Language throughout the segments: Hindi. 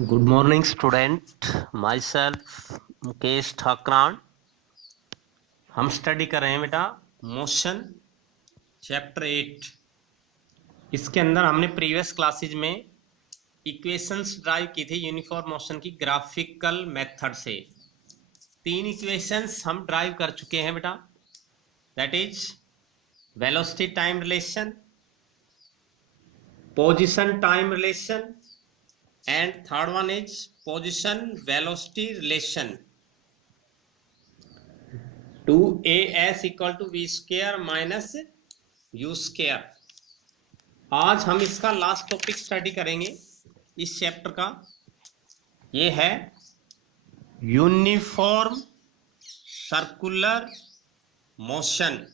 Good morning, student. Myself Mukesh Thakran. हम स्टडी कर रहे हैं बेटा मोशन चैप्टर 8. इसके अंदर हमने प्रीवियस क्लासेज में इक्वेशंस ड्राइव की थी यूनिफॉर्म मोशन की ग्राफिकल मेथड से. 3 इक्वेशंस हम ड्राइव कर चुके हैं बेटा. That is velocity time relation, position time relation, and third one is position velocity relation. 2as equal to v square minus u square. आज हम इसका लास्ट टॉपिक स्टडी करेंगे इस चैप्टर का. ये है यूनिफॉर्म सर्कुलर मोशन.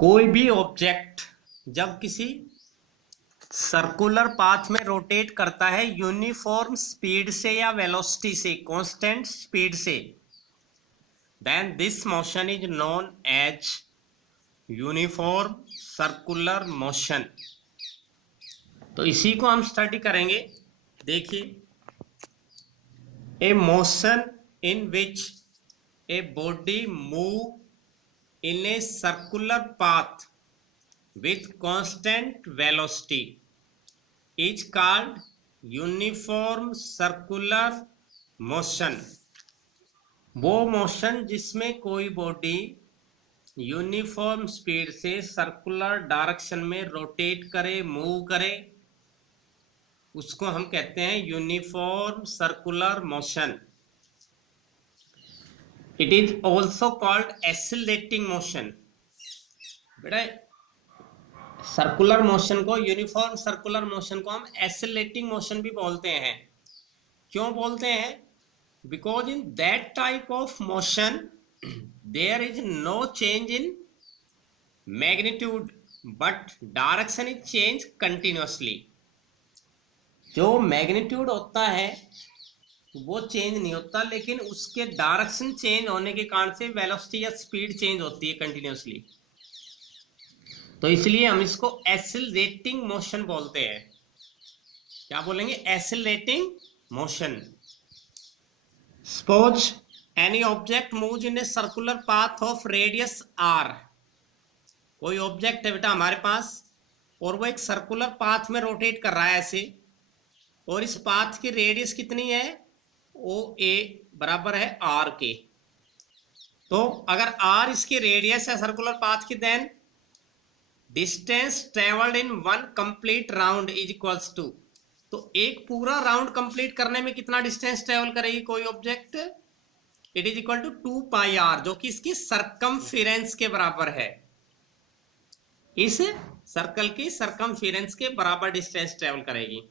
कोई भी ऑब्जेक्ट जब किसी सर्कुलर पाथ में रोटेट करता है यूनिफॉर्म स्पीड से या वेलोसिटी से, कांस्टेंट स्पीड से, then this motion is known as uniform circular motion. तो इसी को हम स्टडी करेंगे. देखिए, a motion in which a body move in a circular path with constant velocity is called uniform circular motion. वो मोशन जिसमें कोई बॉडी यूनिफॉर्म स्पीड से सर्कुलर डायरेक्शन में रोटेट करे, मूव करे, उसको हम कहते हैं uniform circular motion. It is also called accelerating motion. बेटा, सर्कुलर मोशन को, यूनिफॉर्म सर्कुलर मोशन को हम एक्सीलरेटिंग मोशन भी बोलते हैं. क्यों बोलते हैं? Because in that type of motion there is no change in magnitude but direction is change continuously. जो मैग्नीट्यूड होता है वो चेंज नहीं होता, लेकिन उसके डायरेक्शन चेंज होने के कारण से वेलोसिटी या स्पीड चेंज होती है कंटिन्यूअसली. तो इसलिए हम इसको एक्सीलरेटिंग मोशन बोलते हैं. क्या बोलेंगे? Accelerating motion. Suppose any object moves in a circular path of radius r. कोई ऑब्जेक्ट है बेटा हमारे पास और वो एक सर्कुलर पाथ में रोटेट कर रहा है ऐसे, और इस पाथ की रेडियस कितनी है? OA बराबर है r के. तो अगर r इसकी रेडियस है सर्कुलर पाथ की, then distance travelled in one complete round is equals to. तो एक पूरा राउंड कंप्लीट करने में कितना डिस्टेंस ट्रेवल करेगी कोई object? It is equal to 2 pi r, जो कि इसकी सरकमफेरेंस के बराबर है. इस सर्कल की सरकमफेरेंस के बराबर डिस्टेंस ट्रेवल करेगी.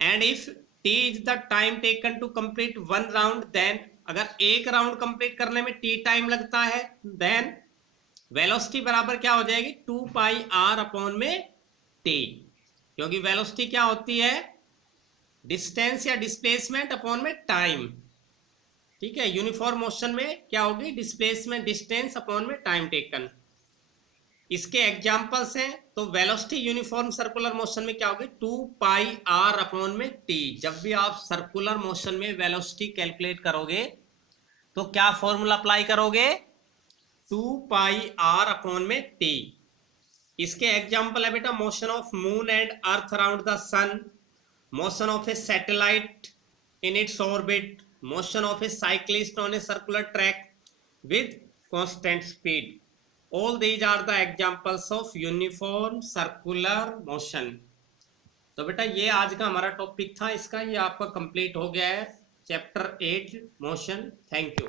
And if t is the time taken to complete one round, then अगर एक राउंड कंप्लीट करने में t टाइम लगता है, देन वेलोसिटी बराबर क्या हो जाएगी? 2 पाई r अपॉन में t. क्योंकि वेलोसिटी क्या होती है? डिस्टेंस या डिस्प्लेसमेंट अपॉन में टाइम. ठीक है, यूनिफॉर्म मोशन में क्या होगी? डिस्प्लेसमेंट, डिस्टेंस अपॉन में टाइम टेकन. इसके एग्जांपल्स हैं. तो वेलोसिटी यूनिफॉर्म सर्कुलर मोशन में क्या होगी? 2 पाई r अपॉन में t. जब भी आप सर्कुलर मोशन में वेलोसिटी कैलकुलेट करोगे तो क्या फॉर्मूला अप्लाई करोगे? 2 पाई r अपॉन में t. इसके एग्जाम्पल है बेटा motion of moon and earth around the sun, motion of a satellite in its orbit, motion of a cyclist on a circular track with constant speed. All these are the examples of uniform circular motion. तो बेटा ये आज का हमारा टॉपिक था. इसका ये आपका कंप्लीट हो गया है चैप्टर 8 मोशन. Thank you.